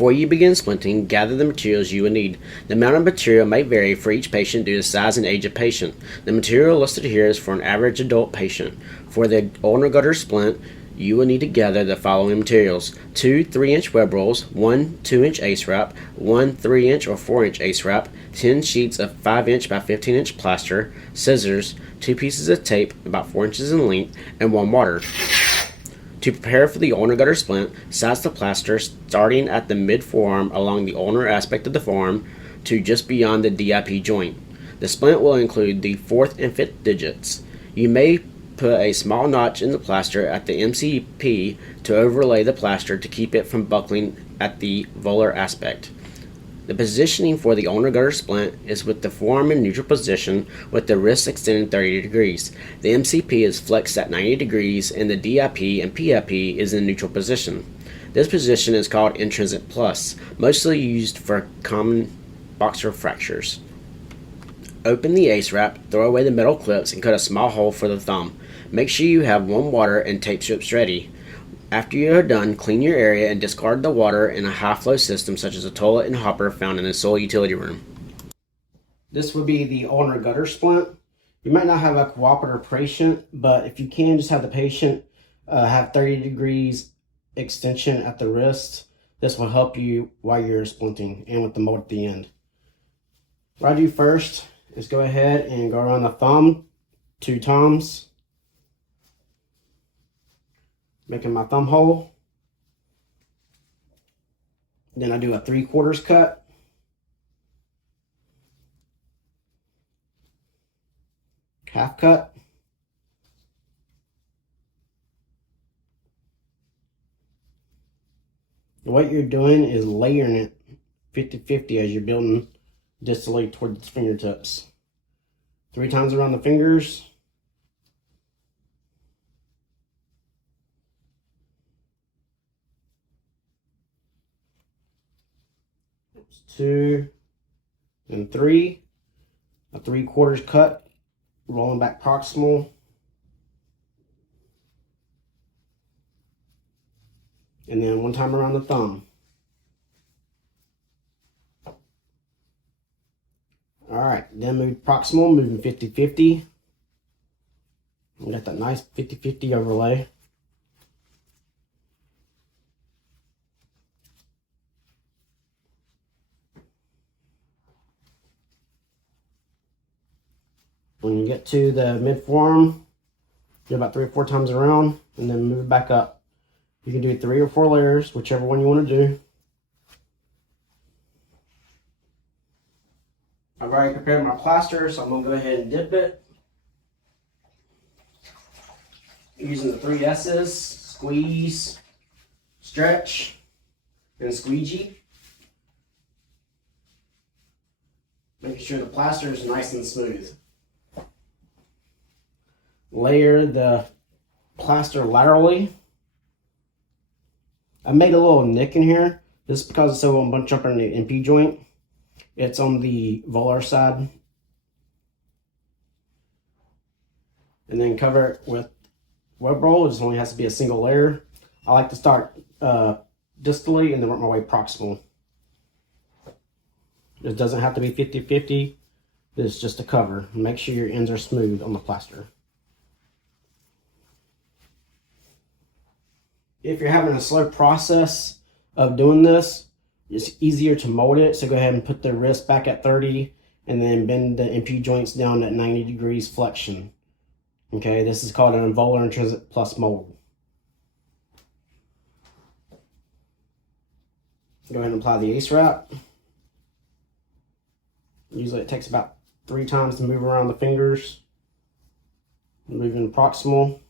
Before you begin splinting, gather the materials you will need. The amount of material may vary for each patient due to size and age of patient. The material listed here is for an average adult patient. For the ulnar gutter splint, you will need to gather the following materials: 2 3-inch web rolls, 1 2-inch ace wrap, 1 3-inch or 4-inch ace wrap, 10 sheets of 5-inch by 15-inch plaster, scissors, 2 pieces of tape about 4 inches in length, and 1 water. To prepare for the ulnar gutter splint, size the plaster starting at the mid-forearm along the ulnar aspect of the forearm to just beyond the DIP joint. The splint will include the 4th and 5th digits. You may put a small notch in the plaster at the MCP to overlay the plaster to keep it from buckling at the volar aspect. The positioning for the ulnar gutter splint is with the forearm in neutral position with the wrist extended 30 degrees. The MCP is flexed at 90 degrees and the DIP and PIP is in neutral position. This position is called intrinsic plus, mostly used for common boxer fractures. Open the ace wrap, throw away the metal clips, and cut a small hole for the thumb. Make sure you have 1 water and tape strips ready. After you are done, clean your area and discard the water in a high-flow system such as a toilet and hopper found in the soil utility room. This would be the ulnar gutter splint. You might not have a cooperative patient, but if you can, just have the patient have 30 degrees extension at the wrist. This will help you while you're splinting and with the mold at the end. What I do first is go ahead and go around the thumb 2 times, making my thumb hole. Then I do a 3/4 cut. Half cut. What you're doing is layering it 50-50 as you're building distally toward the fingertips. 3 times around the fingers. That's 2 and 3. A 3/4 cut, rolling back proximal. And then 1 time around the thumb. Alright, then move proximal, moving 50-50. We got that nice 50-50 overlay. When you get to the mid forearm, do about 3 or 4 times around, and then move back up. You can do 3 or 4 layers, whichever one you want to do. I've already prepared my plaster, so I'm going to go ahead and dip it. Using the 3 S's: squeeze, stretch, and squeegee. Making sure the plaster is nice and smooth. Layer the plaster laterally. I made a little nick in here. This is because it's so it won't bunch up in the MP joint. It's on the volar side. And then cover it with web roll. It just only has to be a single layer. I like to start distally and then work my way proximal. It doesn't have to be 50-50. It's just a cover. Make sure your ends are smooth on the plaster. If you're having a slow process of doing this, it's easier to mold it. So go ahead and put the wrist back at 30 and then bend the MP joints down at 90 degrees flexion. Okay, this is called an volar intrinsic plus mold. Go ahead and apply the ace wrap. Usually it takes about 3 times to move around the fingers. Moving proximal.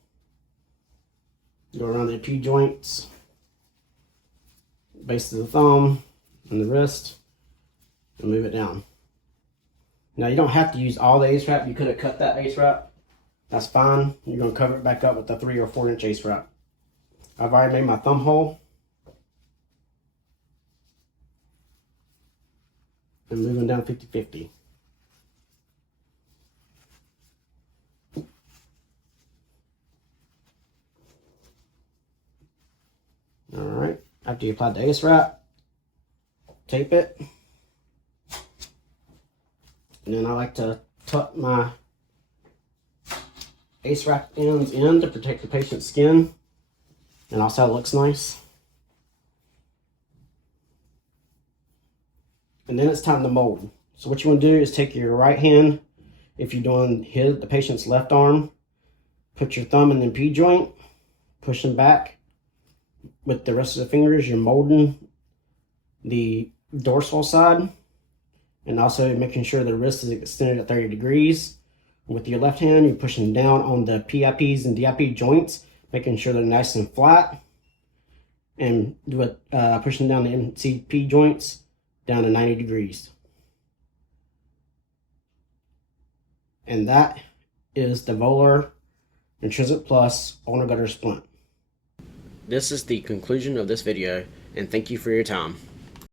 Go around the P joints, base of the thumb and the wrist, and move it down. Now you don't have to use all the ace wrap. You could have cut that ace wrap. That's fine. You're going to cover it back up with the 3 or 4-inch ace wrap. I've already made my thumb hole. And moving down 50-50. Alright, after you apply the ace wrap, tape it. And then I like to tuck my ace wrap ends in to protect the patient's skin, and also it looks nice. And then it's time to mold. So what you want to do is take your right hand, if you're doing the patient's left arm, put your thumb in the P joint, push them back. With the rest of the fingers, you're molding the dorsal side, and also making sure the wrist is extended at 30 degrees. With your left hand, you're pushing down on the PIPs and DIP joints, making sure they're nice and flat, and pushing down the MCP joints down to 90 degrees. And that is the Volar Intrinsic Plus Ulnar Gutter Splint. This is the conclusion of this video, and thank you for your time.